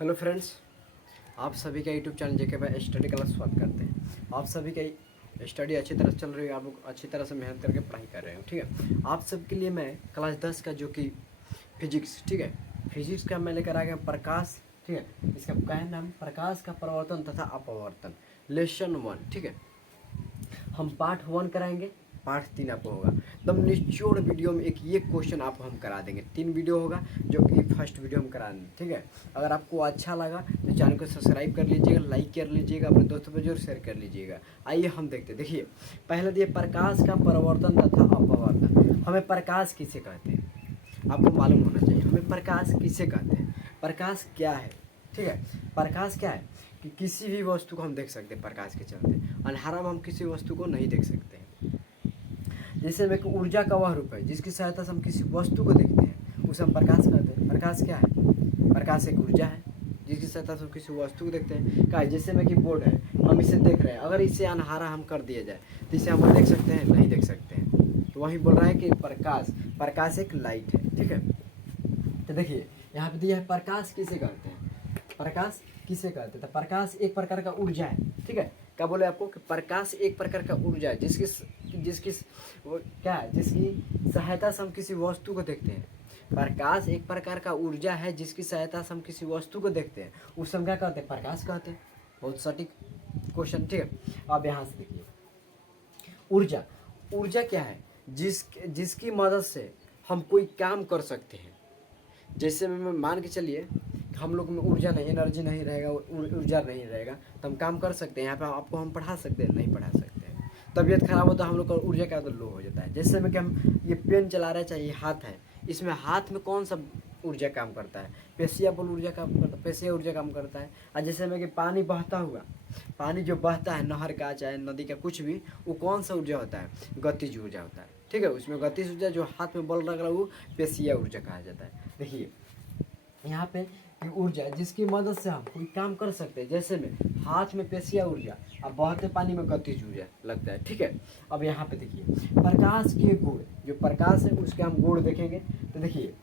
Hello friends, आप सभी का यूट्यूब चैनल जेके भाई स्टडी क्लास स्वागत करते हैं। आप सभी का स्टडी अच्छी तरह चल रही है, आप लोग अच्छी तरह से मेहनत करके पढ़ाई कर रहे हो, ठीक है। आप सबके लिए मैं क्लास 10 का जो कि फिजिक्स, ठीक है, फिजिक्स का मैं लेकर आ गया प्रकाश, ठीक है। इसका क्या है नाम, प्रकाश का परावर्तन तथा अपवर्तन, लेसन 1, ठीक है। हम पार्ट 1 कराएंगे, पार्ट 3 आपको होगा। एकदम निचोड़ वीडियो में एक ये क्वेश्चन आपको हम करा देंगे। 3 वीडियो होगा जो कि फर्स्ट वीडियो हम करा देंगे, ठीक है। अगर आपको अच्छा लगा तो चैनल को सब्सक्राइब कर लीजिएगा, लाइक कर लीजिएगा, अपने दोस्तों पर जरूर शेयर कर लीजिएगा। आइए हम देखते हैं। देखिए, पहले दिए प्रकाश का परावर्तन तथा अपवर्तन। हमें प्रकाश किसे कहते हैं आपको मालूम होना चाहिए। हमें प्रकाश किसे कहते हैं, प्रकाश क्या है, ठीक है। प्रकाश क्या है कि किसी भी वस्तु को हम देख सकते हैं प्रकाश के चलते। अंधारा में हम किसी वस्तु को नहीं देख सकते हैं। जैसे में ऊर्जा का वह रूप है जिसकी सहायता से हम किसी वस्तु को देखते हैं, उसे हम प्रकाश कहते हैं। प्रकाश क्या है, प्रकाश एक ऊर्जा है जिसकी सहायता से हम किसी वस्तु को देखते हैं। क्या है, जैसे में कि बोर्ड है, हम इसे देख रहे हैं, अगर इसे अंधारा हम कर दिया जाए तो इसे हम देख सकते हैं, नहीं देख सकते हैं। तो वही बोल रहा है कि प्रकाश एक लाइट है, ठीक है। तो देखिए यहाँ पे दिया है प्रकाश किसे कहते हैं, प्रकाश किसे कहते हैं। तो प्रकाश एक प्रकार का ऊर्जा है, ठीक है। क्या बोले आपको कि प्रकाश एक प्रकार का ऊर्जा है जिसकी जिसकी वो क्या है, जिसकी सहायता से हम किसी वस्तु को देखते हैं। प्रकाश एक प्रकार का ऊर्जा है जिसकी सहायता से हम किसी वस्तु को देखते हैं, उस हम क्या कहते हैं, प्रकाश कहते हैं। बहुत सटीक क्वेश्चन, ठीक है। अब यहाँ से देखिए, ऊर्जा ऊर्जा क्या है, जिसकी मदद से हम कोई काम कर सकते हैं। जैसे में मान के चलिए हम लोग में ऊर्जा नहीं, एनर्जी नहीं रहेगा, ऊर्जा नहीं रहेगा तो हम काम कर सकते हैं। यहाँ पे आपको हम पढ़ा सकते हैं, नहीं पढ़ा सकते हैं। तबीयत खराब होता है हम लोग का ऊर्जा का तो लो हो जाता है। जैसे में कि हम ये पेन चला रहे हैं, चाहे हाथ है, इसमें हाथ में कौन सा ऊर्जा काम करता है, पेशिया बल ऊर्जा काम करता है, पेशिया ऊर्जा काम करता है। और जैसे में कि पानी बहता हुआ, पानी जो बहता है नहर का चाहे नदी का कुछ भी, वो कौन सा ऊर्जा होता है, गतिज ऊर्जा होता है, ठीक है। उसमें गतिज ऊर्जा जो हाथ में बल लग रहा है वो पेशिया ऊर्जा कहा जाता है। देखिए यहाँ पे ऊर्जा जिसकी मदद से हम कोई काम कर सकते हैं, जैसे में हाथ में पेशिया ऊर्जा और बहते पानी में गतिज ऊर्जा लगता है, ठीक है। अब यहाँ पे देखिए प्रकाश के गुण, जो प्रकाश है उसके हम गुण देखेंगे। तो देखिए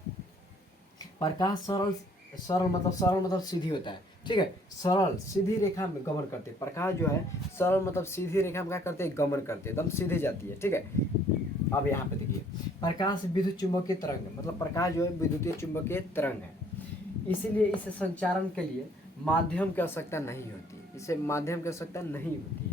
प्रकाश सरल सरल मतलब सीधी होता है, ठीक है। सरल सीधी रेखा में गमन करते हैं। प्रकाश जो है सरल मतलब सीधी रेखा में क्या करते हैं, गमन करते हैं, एकदम सीधे जाती है, ठीक है। अब यहाँ पे देखिए प्रकाश विद्युत चुंबकीय तरंग है, मतलब प्रकाश जो है विद्युतीय चुंबकीय तरंग है, इसीलिए इसे संचारण के लिए माध्यम की आवश्यकता नहीं होती है, इसे माध्यम की आवश्यकता नहीं होती है।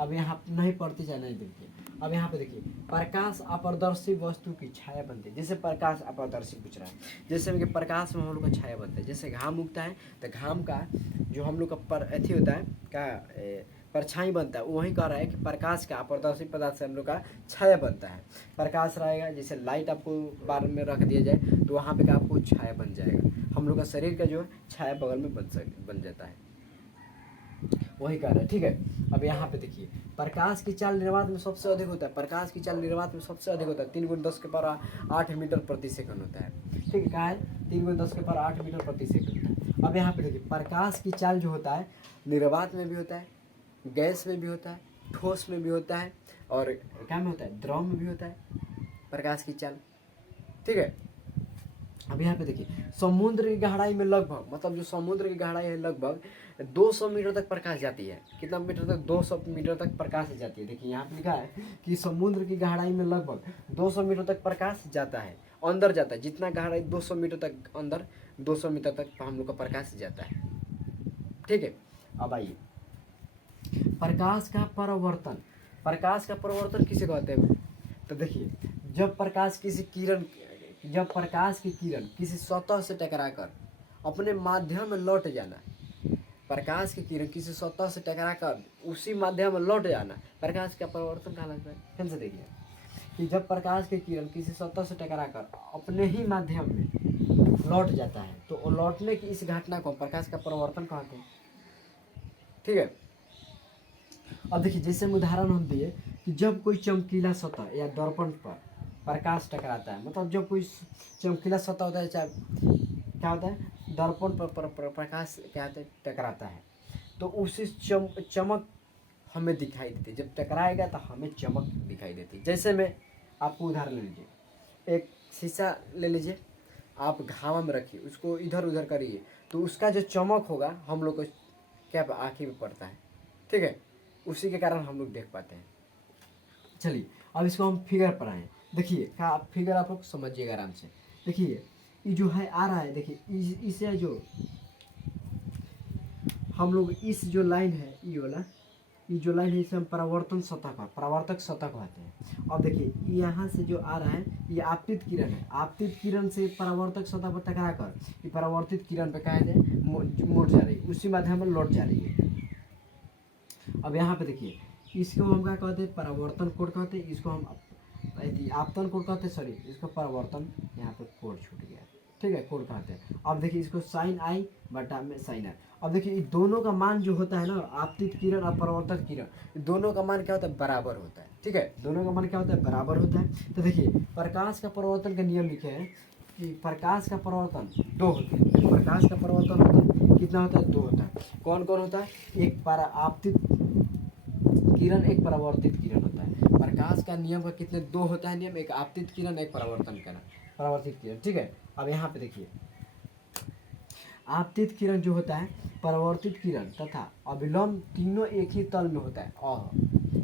अब यहाँ नहीं पढ़ती चाहे नहीं देखिए। अब यहाँ पे देखिए प्रकाश अपारदर्शी वस्तु की छाया बनती है। जैसे प्रकाश अपारदर्शी पूछ रहा है, जैसे कि प्रकाश में हम लोग का छाया बनता है। जैसे घाम उगता है तो घाम का जो हम लोग का पर अथी होता है क्या, परछाई बनता है, वही कह रहा है कि प्रकाश का अपारदर्शी पदार्थ से हम लोग का छाया बनता है। प्रकाश रहेगा, जैसे लाइट आपको बार में रख दिया जाए तो वहाँ पे का आपको छाया बन जाएगा। हम लोग का शरीर का जो है छाया बगल में बन जाता है, वही कह रहा है, ठीक है। अब यहाँ पे देखिए प्रकाश की चाल निर्वात में सबसे अधिक होता है, प्रकाश की चाल निर्वात में सबसे अधिक होता है, 3 × 10⁸ मीटर प्रति सेकंड होता है, ठीक है। कहा है 3 × 10⁸ मीटर प्रति सेकंड। अब यहाँ पे देखिए प्रकाश की चाल जो होता है निर्वात में भी होता है, गैस में भी होता है, ठोस में भी होता है, और क्या में होता है, द्रव में भी होता है प्रकाश की चाल, ठीक है। अब यहाँ पे देखिए समुद्र की गहराई में लगभग, मतलब जो समुद्र की गहराई है लगभग 200 मीटर तक प्रकाश जाती है। कितना मीटर तक, 200 मीटर तक प्रकाश जाती है। देखिए यहाँ पे लिखा है कि समुद्र की गहराई में लगभग 200 मीटर तक प्रकाश जाता है, अंदर जाता है। जितना गहराई 200 मीटर तक अंदर, 200 मीटर तक हम लोग का प्रकाश जाता है, ठीक है। अब आइए प्रकाश का परावर्तन, प्रकाश का परावर्तन किसे कहते हैं। तो देखिए जब प्रकाश की किरण किसी सतह से टकराकर अपने माध्यम में लौट जाना, प्रकाश की किरण किसी सतह से टकराकर उसी माध्यम में लौट जाना, प्रकाश का परावर्तन कहलाता है। फिर से देखिए कि जब प्रकाश की किरण किसी सतह से टकराकर अपने ही माध्यम में लौट जाता है तो लौटने की इस घटना को प्रकाश का परावर्तन कहते हैं, ठीक है। अब देखिए जैसे उदाहरण हम दिए कि जब कोई चमकीला सतह या दर्पण पर प्रकाश टकराता है, मतलब जब कोई चमकीला सतह होता है, चाहे क्या होता है, दर्पण पर प्रकाश क्या होता है, टकराता है, तो उसी चमक हमें दिखाई देती है। जब टकराएगा तो हमें चमक दिखाई देती है। जैसे में आपको उदाहरण ले लीजिए, एक शीशा ले लीजिए, आप घामा में रखिए, उसको इधर उधर करिए, तो उसका जो चमक होगा हम लोग को क्या आँखें में पड़ता है, ठीक है, उसी के कारण हम लोग देख पाते हैं। चलिए अब इसको हम फिगर पर आए। देखिए क्या फिगर आप लोग समझिएगा आराम से। देखिए ये जो है आ रहा है, देखिए इसे जो हम लोग इस जो लाइन है ये वाला, ये जो लाइन है इसे हम परावर्तन सतह का परावर्तक सतह कहते हैं। अब देखिए यहाँ से जो आ रहा है ये आपतित किरण है, आपतित किरण से परावर्तक सतह पर टकरा कर ये परावर्तित किरण पे कहा जाए मुड़ जा रही है, उसी माध्यम में लौट जा रही है। अब यहाँ पे देखिए इसको हम क्या कहते हैं, परावर्तन कोण कहते हैं, इसको हम आपतन कोण कहते हैं, सॉरी इसको परावर्तन, यहाँ पे कोण छूट गया, ठीक है, कोण कहते हैं। अब देखिए इसको साइन आई बटा में साइन आर। अब देखिए ये दोनों का मान जो होता है ना, आपतित किरण और परावर्तक किरण, दोनों का मान क्या होता है, बराबर होता है, ठीक है, दोनों का मान क्या होता है, बराबर होता है। तो देखिए प्रकाश का परावर्तन का नियम लिखे हैं कि प्रकाश का परावर्तन 2 होता है, प्रकाश का परावर्तन होता है कितना होता है, 2 होता है। कौन कौन होता है, एक आपतित किरण एक परावर्तित किरण होता है। प्रकाश का नियम का कितने 2 होता है नियम, एक आपतित किरण एक परावर्तित किरण, ठीक है। अब यहाँ पे देखिए आपतित किरण जो होता है, परावर्तित किरण तथा अभिलंब तीनों एक ही तल में होता है। और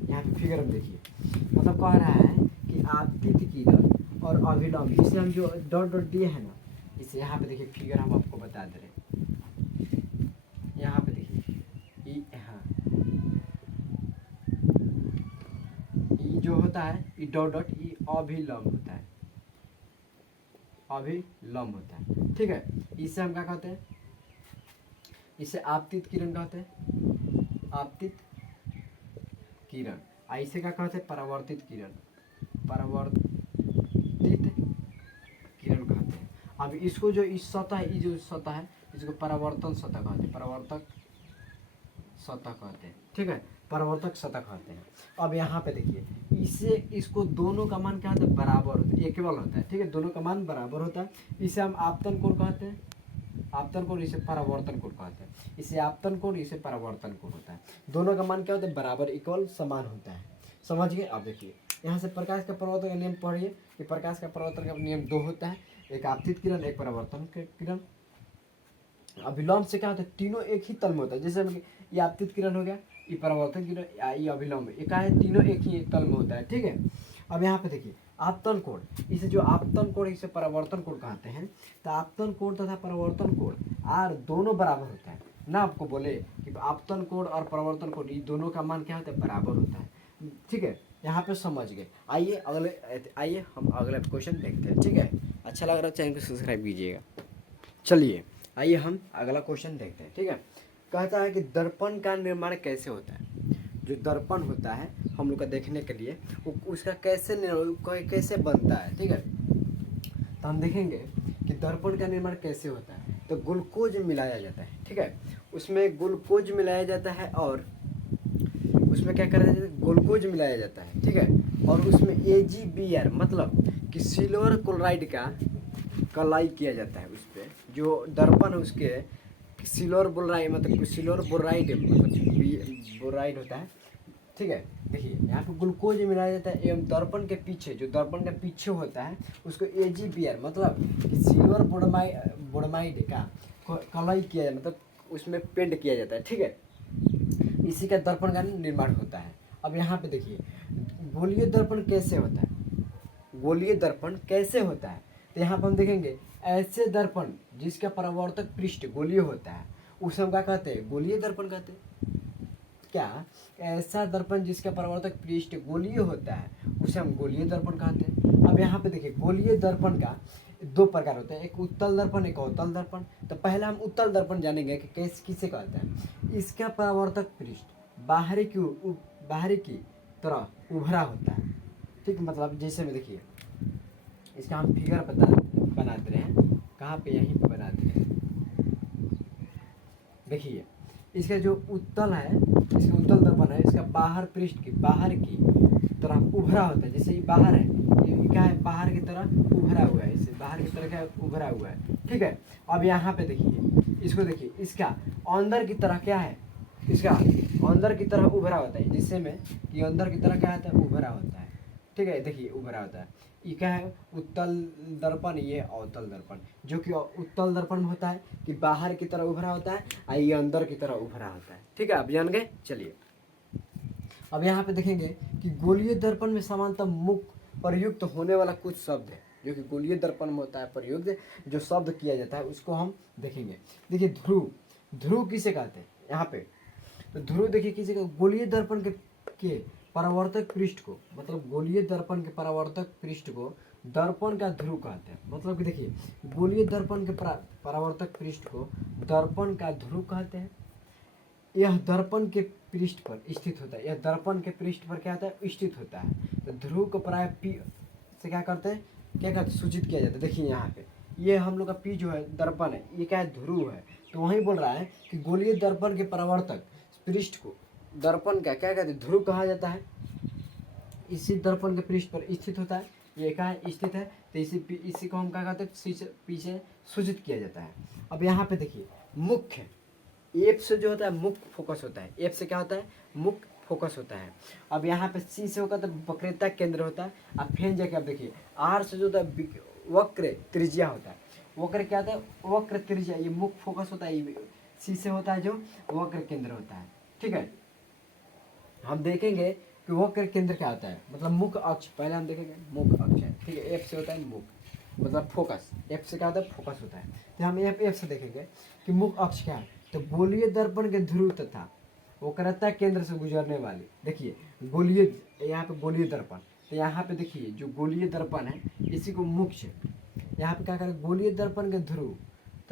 यहाँ पे फिगर में देखिए मतलब कह रहा है कि आपतित किरण और अभिलंब, इसे हम जो डॉट डॉट दिए है ना, इसे यहाँ पे देखिए फिगर हम आपको बता दे रहे हैं। यहाँ पे देखिए ये जो होता है ये डॉट डॉट ये अभिलंब होता है, अभिलंब होता है, ठीक है। इसे हम क्या कहते हैं, इसे आपतित किरण कहते हैं, आपतित किरण। इसे क्या कहते हैं, परावर्तित किरण, परावर्तित किरण कहते हैं। अब इसको जो इस सतह है, ये जो सतह है इसको परावर्तन सतह कहते हैं, परावर्तक सतह कहते हैं, ठीक है, परावर्तक सतह कहते हैं। अब यहाँ पे देखिए इसे इसको दोनों का मान क्या होता है, बराबर होता है, इक्वल होता है, ठीक है, दोनों का मान बराबर होता है। इसे हम आपतन कोण कहते हैं, आपतन कोण, इसे परावर्तन कोण कहते हैं, इसे आपतन कोण, इसे परावर्तन कोण होता है। दोनों का मान क्या होता है, बराबर, इक्वल, समान होता है। समझ गए। अब देखिए यहाँ से प्रकाश का परावर्तन का नियम पढ़िए कि प्रकाश का परावर्तन का नियम 2 होता है, एक आपतित किरण एक परावर्तन किरण। अभिलंब से क्या होता है, तीनों एक ही तल में होता है, जैसे ये आपतित किरण हो गया, ये परावर्तन किरण, ये अभिलंब, ये क्या है, तीनों एक ही तल में होता है, ठीक है। अब यहाँ पे देखिए आपतन कोण, इसे जो आपतन कोण इसे परावर्तन कोण कहते हैं। तो आपतन कोण तथा परावर्तन कोण आर दोनों बराबर होता है ना, आपको बोले कि आपतन कोण और परावर्तन कोण ये दोनों का मान क्या होता है, बराबर होता है, ठीक है। यहाँ पे समझ गए। आइए हम अगला क्वेश्चन देखते हैं, ठीक है। अच्छा लग रहा है चैनल को सब्सक्राइब कीजिएगा। चलिए आइए हम अगला क्वेश्चन देखते हैं, ठीक है। कहता है कि दर्पण का निर्माण कैसे होता है। जो दर्पण होता है हम लोग का देखने के लिए उसका कैसे बनता है, ठीक है। तो हम देखेंगे कि दर्पण का निर्माण कैसे होता है। तो ग्लूकोज मिलाया जाता है, ठीक है, उसमें ग्लूकोज मिलाया जाता है और उसमें क्या करा जाता है, ग्लूकोज मिलाया जाता है, ठीक है। और उसमें AgBr मतलब कि सिल्वर क्लोराइड का कलाई किया जाता है। उस पर जो दर्पण है उसके सिल्वर बोराइड मतलब सिल्वर बोराइड मतलब बोराइड होता है, ठीक है। देखिए यहाँ पे ग्लूकोज मिलाया जाता है एवं दर्पण के पीछे, जो दर्पण के पीछे होता है उसको AgBr मतलब कि सिल्वर बोराइड का कलाई किया जाता है, मतलब उसमें पेंट किया जाता है, ठीक है। इसी का दर्पण का निर्माण होता है। अब यहाँ पे देखिए गोलीय दर्पण कैसे होता है, गोलीय दर्पण कैसे होता है। तो यहाँ पर हम देखेंगे ऐसे दर्पण जिसका परावर्तक पृष्ठ गोलीय होता है उसे हम क्या कहते हैं, गोलीय दर्पण कहते हैं। क्या ऐसा दर्पण जिसका परावर्तक पृष्ठ गोलीय होता है उसे हम गोलीय दर्पण कहते हैं। अब यहाँ पे देखिए गोलीय दर्पण का 2 प्रकार होते हैं, एक उत्तल दर्पण एक अवतल दर्पण। तो पहले हम उत्तल दर्पण जानेंगे कि किसे कहते हैं। इसका परावर्तक पृष्ठ बाहरी की तरह उभरा होता है, ठीक, मतलब जैसे में देखिए इसका हम फिगर बनाते रहे हैं, कहाँ पे, यहीं पे बनाते हैं। देखिए इसका जो उत्तल है, इसका उत्तल दर्पण है, इसका बाहर पृष्ठ की बाहर की तरफ उभरा होता है। जैसे ये बाहर है, ये क्या है, बाहर की तरफ उभरा हुआ है, इसे बाहर की तरह क्या उभरा हुआ है, ठीक है। अब यहाँ पे देखिए इसको देखिए, इसका अंदर की तरह क्या है, इसका अंदर की तरह उभरा होता है, जिससे में कि अंदर की तरह क्या होता है, उभरा होता है, ठीक है। देखिए उभरा होता है, ये क्या है, उत्तल दर्पण, ये अवतल दर्पण। जो कि उत्तल दर्पण में होता है कि बाहर की तरह उभरा होता है और ये अंदर की तरह उभरा होता है। ठीक है, आप जान गए। चलिए अब यहाँ पे देखेंगे कि गोलीय दर्पण में सामान्यतः मुख प्रयुक्त होने वाला कुछ शब्द है, जो कि गोलीय दर्पण में होता है प्रयुक्त जो शब्द किया जाता है उसको हम देखेंगे। देखिए ध्रुव, ध्रुव किसे कहते हैं यहाँ पे, तो ध्रुव देखिए किसी का गोलीय दर्पण के परावर्तक पृष्ठ को, मतलब गोलीय दर्पण के परावर्तक पृष्ठ को दर्पण का ध्रुव कहते हैं। मतलब कि देखिए गोलीय दर्पण के परावर्तक पृष्ठ को दर्पण का ध्रुव कहते हैं। यह दर्पण के पृष्ठ पर स्थित होता है, यह दर्पण के पृष्ठ पर क्या होता है, स्थित होता है। तो ध्रुव को प्राय पी से क्या करते हैं, क्या करते हैं, सूचित किया जाता है। देखिए यहाँ पे ये हम लोग का पी जो है दर्पण है, ये क्या है, ध्रुव है। तो वहीं बोल रहा है कि गोलीय दर्पण के परावर्तक पृष्ठ को दर्पण का क्या कहते हैं, ध्रुव कहा जाता है। इसी दर्पण के पृष्ठ पर स्थित होता है, ये कहाँ स्थित है, तो इसी को हम क्या कहते हैं, पीछे सूचित किया जाता है। अब यहाँ पे देखिए मुख्य, एफ से जो होता है मुख्य फोकस होता है, एफ से क्या होता है, मुख्य फोकस होता है। अब यहाँ पे सी से होगा तो वक्रता केंद्र होता है। अब फिर जाके आप देखिए आर से जो होता है वक्र त्रिज्या होता है। वक्र क्या होता है, वक्र त्रिज्या, ये मुख्य फोकस होता है। सी से होता है जो वक्र केंद्र होता है। ठीक है, हम देखेंगे कि वक्र केंद्र क्या होता है, मतलब मुख्य अक्ष, पहले हम देखेंगे मुख्य अक्ष है। ठीक है, एफ से होता है मुख्य, मतलब फोकस, एफ से क्या होता है, फोकस होता है। तो हम एफ से देखेंगे कि मुख्य अक्ष क्या है, तो गोलीय दर्पण के ध्रुव तथा वक्रता केंद्र से गुजरने वाली, देखिए गोलीय, यहाँ पे गोलीय दर्पण, तो यहाँ पे देखिए जो गोलीय दर्पण है इसी को मुख्य, यहाँ पे क्या करें, गोलीय दर्पण के ध्रुव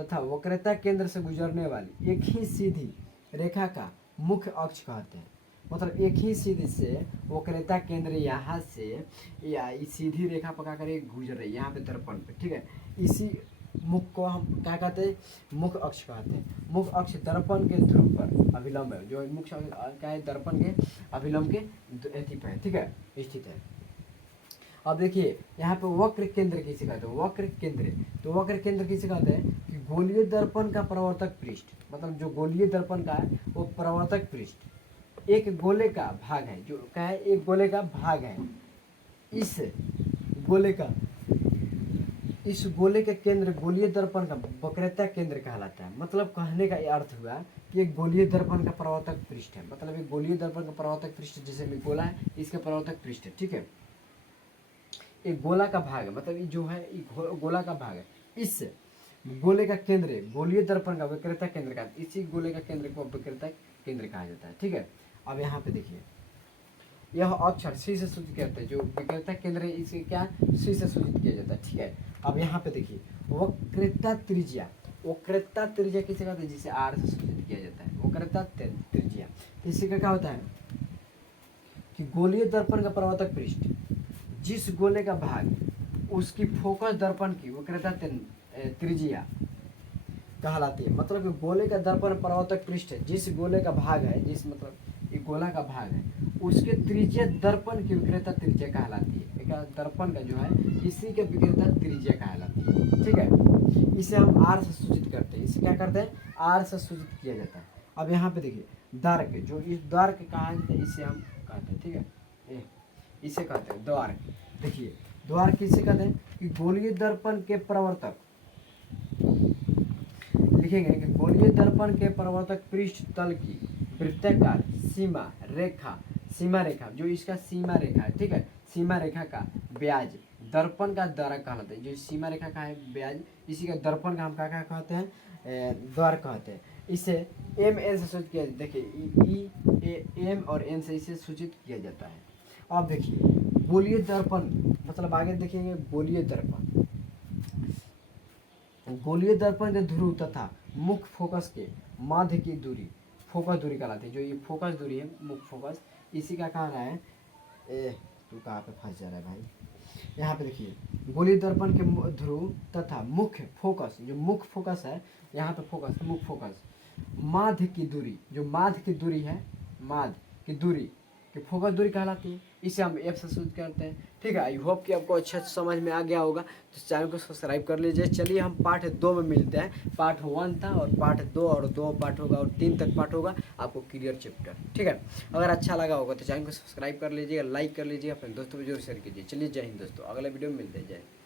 तथा वक्रता केंद्र से गुजरने वाली एक ही सीधी रेखा का मुख्य अक्ष कहते हैं। मतलब एक ही सीधी से वक्रता केंद्र यहाँ से या सीधी रेखा पका कर गुजर रही है यहाँ पे दर्पण पे। ठीक है, इसी मुख को हम क्या कहते हैं, मुख्य अक्ष कहते हैं। मुख्य अक्ष दर्पण के ध्रुव पर अभिलंब है, जो मुख्य क्या है, दर्पण के अभिलंब के एथी पे है। ठीक है, स्थित है। अब देखिए यहाँ पे वक्र केंद्र किसे कहते हैं, वक्र केंद्र, तो वक्र केंद्र किसे कहते हैं कि गोलीय दर्पण का प्रवर्तक पृष्ठ, मतलब जो गोलीय दर्पण का है वो प्रवर्तक पृष्ठ एक गोले का भाग है, जो क्या है, एक गोले का भाग है। इस गोले का, इस गोले के केंद्र गोलीय दर्पण का वक्रता केंद्र कहलाता है। मतलब कहने का ये अर्थ हुआ कि एक गोलीय दर्पण का प्रवर्तक पृष्ठ है, मतलब एक गोलीय दर्पण का प्रवर्तक पृष्ठ जैसे में गोला है, इसका प्रवर्तक पृष्ठ है। ठीक है, एक गोला का भाग है, मतलब ये जो है गोला का भाग है। इस गोले का केंद्र गोलीय दर्पण का वक्रता केंद्र का, इसी गोले का केंद्र को वक्रता केंद्र कहा जाता है। ठीक है, अब यहाँ पे देखिए यह अक्षर सी से सूचित करते हैं, जो वक्रता केंद्र है इसे क्या सी से सूचित किया जाता है। ठीक है, अब यहाँ पे देखिए वक्रता त्रिज्या, वक्रता त्रिज्या किसे कहते हैं, जिसे आर से सूचित किया जाता है, वक्रता त्रिज्या। इसी का क्या होता है कि गोलीय दर्पण का प्रवर्तक पृष्ठ जिस गोले का भाग उसकी फोकस दर्पण की वक्रता त्रिज्या कहलाती है। मतलब कि गोले का दर्पण प्रवर्तक पृष्ठ है, जिस गोले का भाग है, जिस मतलब ये गोला का भाग है, उसके त्रिज्या दर्पण की विक्रेता त्रिज्या कहलाती है। दर्पण का जो है इसी के विक्रेता त्रिज्या कहलाती है। ठीक है, इसे हम आर से सूचित करते हैं, इसे क्या करते हैं, आर से सूचित किया जाता है। अब यहाँ पे देखिए द्वारक, जो इस द्वारक कहा जाता है इसे हम कहते हैं। ठीक है, इसे कहते हैं द्वारक। देखिए द्वारक किसे कहते हैं कि गोलीय दर्पण के प्रवर्तक, लिखेंगे कि गोलीय दर्पण के प्रवर्तक पृष्ठ तल की वृत्ताकार सीमा रेखा, सीमा रेखा जो इसका सीमा रेखा है। ठीक है, सीमा रेखा का ब्याज दर्पण का द्वारक कहलाता है। जो सीमा रेखा का है ब्याज, इसी का दर्पण का हम क्या क्या कहते हैं, द्वारक कहते हैं। इसे एम एन से सूचित किया, देखिए ई एम और एन से इसे सूचित किया जाता है। अब देखिए गोलीय दर्पण, मतलब आगे देखेंगे गोलीय दर्पण, गोलीय दर्पण के ध्रुव तथा मुख्य फोकस के मध्य की दूरी फोकस दूरी कहलाती है। जो ये फोकस दूरी है मुख्य फोकस, इसी का कहना है, तू कहाँ पे फंस जा रहा है भाई, यहाँ पे देखिए गोलीय दर्पण के ध्रुव तथा मुख्य फोकस, जो मुख्य फोकस है यहाँ पे फोकस मुख्य फोकस माध्य की दूरी, जो माध्य की दूरी है, माध्य की दूरी की फोकस दूरी कहलाती है। इसे हम एफ से शुरू करते हैं। ठीक है, आई होप कि आपको अच्छे से समझ में आ गया होगा। तो चैनल को सब्सक्राइब कर लीजिए। चलिए हम पार्ट 2 में मिलते हैं। पार्ट 1 था और पार्ट 2 और 2 पार्ट होगा और 3 तक पार्ट होगा आपको क्लियर चैप्टर। ठीक है, अगर अच्छा लगा होगा तो चैनल को सब्सक्राइब कर लीजिए, लाइक कर लीजिए, अपने दोस्तों को जरूर शेयर कीजिए। चलिए जय हिंद दोस्तों, अगले वीडियो में मिलते हैं। जय हिंद।